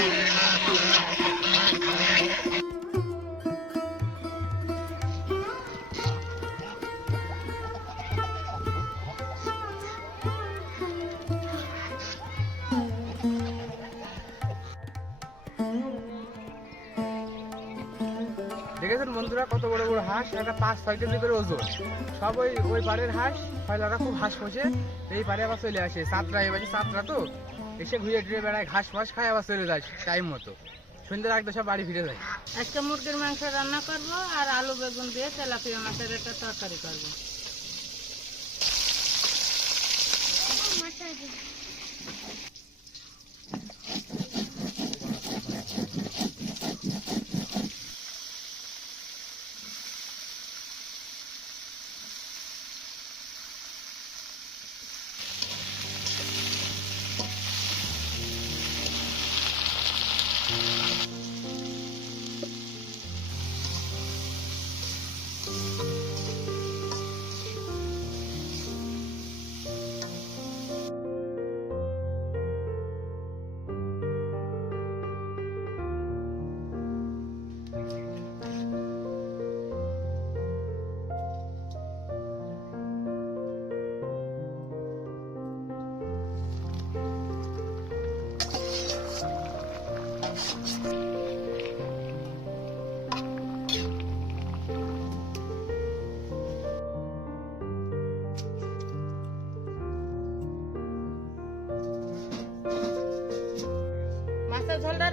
Yeah. দেখেছেন বন্ধুরা কত বড় বড় হাঁস? একটা পাঁচ ছয় কেজি করে ওজন। সব ওই ওই পাড়ের হাঁস, ফয়লারা খুব হাঁস পোষে। এই পাড়ে আবার চলে আসে। সাতটা এবার সাতটা তো। এসে ঘুরে ঘুরে বেড়ায়, ঘাস ফাস খায়, আবার চলে যায় টাইম মতো। সন্ধ্যের আগে সব বাড়ি ফিরে যায়। আজকে মুরগির মাংস রান্না করব আর আলু, বেগুন দিয়ে তেলাপিয়া মাছের একটা তরকারি করব।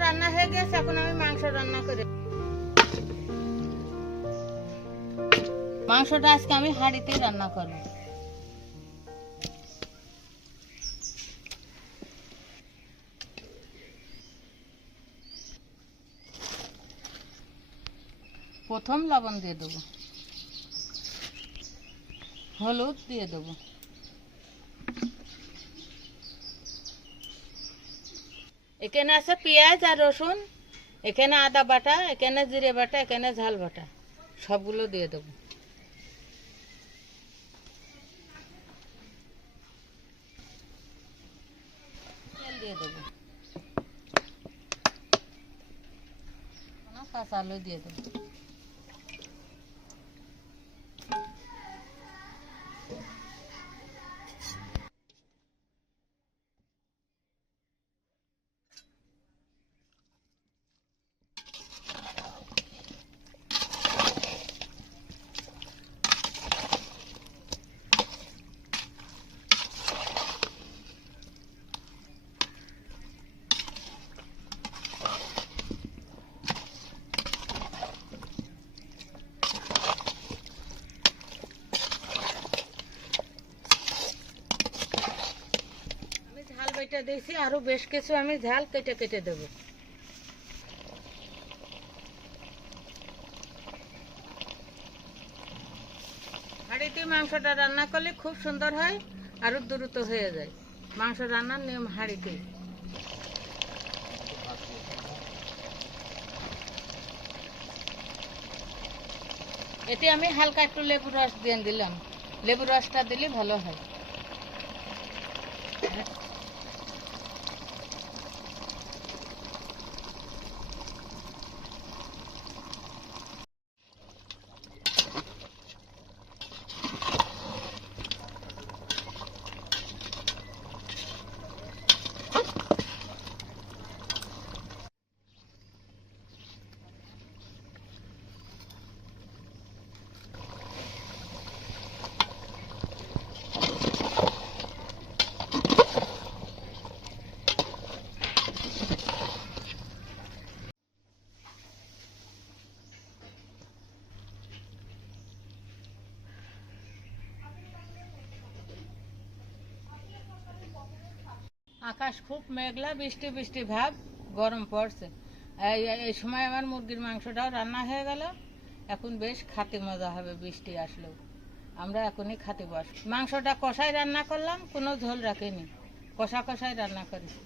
রান্না হয়ে গেছে, এখন আমি মাংস রান্না করে মাংসটা আজকে আমি হাঁড়িতেই রান্না করব। প্রথম লবণ দিয়ে দেবো। হলুদ দিয়ে দেবো। এখানে আছে পেঁয়াজ আর রসুন, এখানে আদা বাটা, এখানে জিরে বাটা, এখানে ঝাল বাটা। সবগুলো দিয়ে দেবো। দিয়ে দেবো। কাঁচা আলু দিয়ে দেবো আমি বেটে দিয়েছি, আরও বেশ কিছু আমি ঝাল কেটে কেটে দেবো। হাঁড়িতে মাংসটা রান্না করলে খুব সুন্দর হয়, আরও দ্রুত হয়ে যায়। মাংস রান্নার নিয়ম হাঁড়িতে। এতে আমি হালকা একটু লেবু রস দিয়ে দিলাম। লেবু রসটা দিলে ভালো হয়। আকাশ খুব মেঘলা, বৃষ্টি বৃষ্টি ভাব, গরম পড়ছে। এই এই সময় আমার মুরগির মাংসটাও রান্না হয়ে গেল। এখন বেশ খাতে মজা হবে বৃষ্টি আসলেও। আমরা এখনই খাতে বস মাংসটা কষাই রান্না করলাম, কোনো ঝোল রাখিনি। কষা কষাই রান্না করেছি।